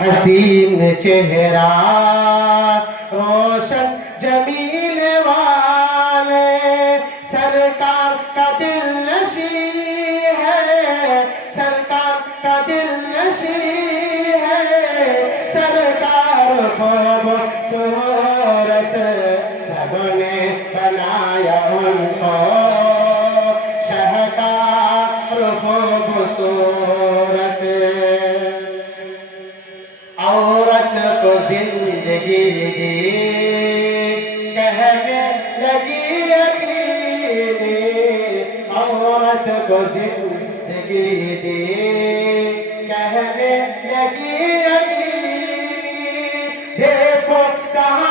हसीन चेहरा रोशन जमील वाले सरकार का दिल नशी है, सरकार का दिल नशी है, सरकार खूबसूरत रबों ने बनाया उनको शाहकार खूबसूरत। औरत को जिंदगी दी कहने लगी यकीनी, औरत को जिंदगी दी कहने लगी यकीनी। देखो जहाँ